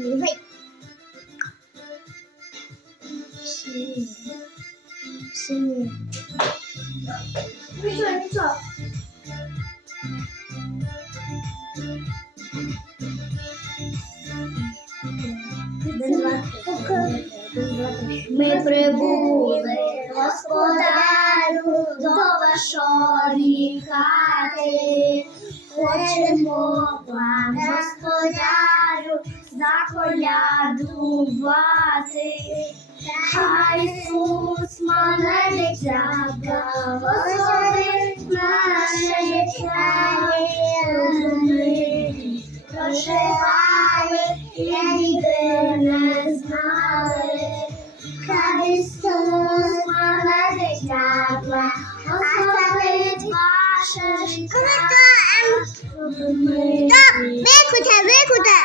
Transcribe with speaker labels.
Speaker 1: Гей. Сині. Нічого, нічого. Ми прибули, господарю, до вашої хати. Хочемо вам, господарю, заколядувати. Хай Ісус, мале дитя, благословить наше життя. Ми проживали, і ніби не знали. Хай Ісус, мале дитя, благословить ваше життя. Ми
Speaker 2: Викуте, викуте.